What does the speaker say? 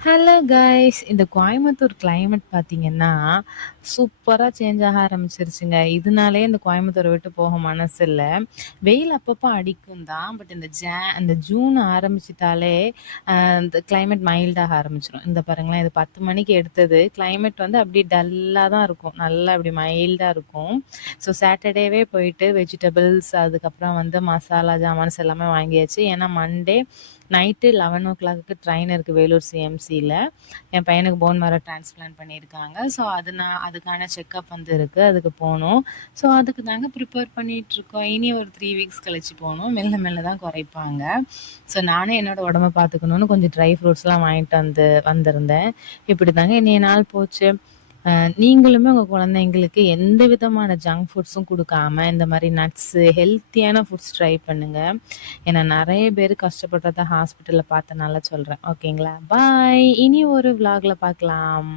Hello guys! இந்த Coimbatore climate பார்த்தீங்கன்னா, சூப்பரா சேஞ்ச் ஆக ஆரம்பிச்சிருச்சுங்க. இதனாலயே இந்த கோயம்புத்தூர விட்டு போக மனசு இல்ல. வெயில் அப்பப்போ அடிக்கும் தான். பட் இந்த ஜூன் ஆரம்பிச்சுட்டாலே, இந்த கிளைமேட் மைல்டாக ஆரம்பிச்சுரும். இந்த பாருங்களேன், இது 10 மணிக்கு எடுத்தது. கிளைமேட் வந்து அப்படியே டல்லா தான் இருக்கும். நல்லா அப்படி மைல்டா இருக்கும். ஸோ சாட்டர்டேவே போயிட்டு வெஜிடபிள்ஸ், அதுக்கப்புறம் வந்து மசாலா ஜாமான்ஸ் எல்லாமே வாங்கியாச்சு. ஏன்னா மண்டே நைட்டு 11:00க்கு ட்ரெயின் இருக்கு வேலூர் சிஎம்சியில். என் பையனுக்கு போன் மேரோ டிரான்ஸ்பிளான்ட் பண்ணியிருக்காங்க. ஸோ அதுக்கான செக்கப் வந்து இருக்குது, அதுக்கு போகணும். ஸோ அதுக்கு தாங்க ப்ரிப்பேர் பண்ணிகிட்ருக்கோம். இனி ஒரு 3 வீக்ஸ் கழிச்சு போகணும். மெல்ல மெல்ல தான் குறைப்பாங்க. ஸோ நானே என்னோட உடம்ப பார்த்துக்கணுன்னு கொஞ்சம் ட்ரை ஃப்ரூட்ஸ்லாம் வாங்கிட்டு வந்திருந்தேன். இப்படி தாங்க இன்றைய நாள் போச்சு. நீங்களுமே உங்க குழந்தைங்களுக்கு எந்த விதமான ஜங்க் ஃபுட்ஸும் குடுக்காம, இந்த மாரி நட்ஸு, ஹெல்த்தியான ஃபுட்ஸ் ட்ரை பண்ணுங்க. ஏன்னா நெறைய பேரு கஷ்டப்படுறத ஹாஸ்பிட்டல்ல பார்த்தனால சொல்றேன். ஓகேங்களா? பாய். இனி ஒரு விளாக்ல பார்க்கலாம்.